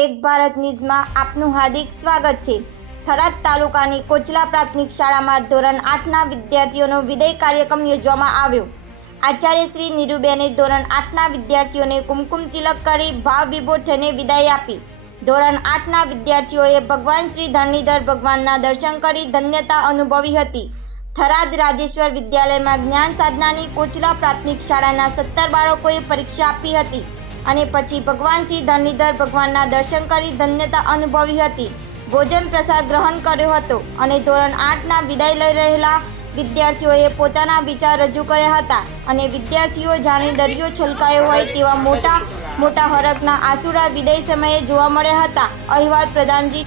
એક ભારત ન્યૂઝમાં આપનું હાર્દિક સ્વાગત છે. થરાદ તાલુકાની કોચલા પ્રાથમિક શાળામાં ધોરણ આઠના વિદ્યાર્થીઓનો વિદાય કાર્યક્રમ યોજવામાં આવ્યો. આચાર્ય શ્રી નીરુબેને ધોરણ આઠના વિદ્યાર્થીઓને કુમકુમ તિલક કરી ભાવ વિભોર થઈને વિદાય આપી. ધોરણ આઠના વિદ્યાર્થીઓએ ભગવાન શ્રી ધરણીધર ભગવાનના દર્શન કરી ધન્યતા અનુભવી હતી. થરાદ રાજેશ્વર વિદ્યાલયમાં જ્ઞાન સાધનાની કોચલા પ્રાથમિક શાળાના સત્તર બાળકોએ પરીક્ષા આપી હતી. અને પછી ભગવાન શ્રી ધનીધર ભગવાનના દર્શન કરી ધન્યતા અનુભવી હતી. ભોજન પ્રસાદ ગ્રહણ કર્યો હતો અને ધોરણ આઠના વિદાય લઈ રહેલા વિદ્યાર્થીઓએ પોતાના વિચાર રજૂ કર્યા હતા અને વિદ્યાર્થીઓ જાણે દરિયો છલકાયો હોય તેવા મોટા મોટા હરકના આસુરા વિદાય સમયે જોવા મળ્યા હતા. અહેવાલ પ્રધાનજી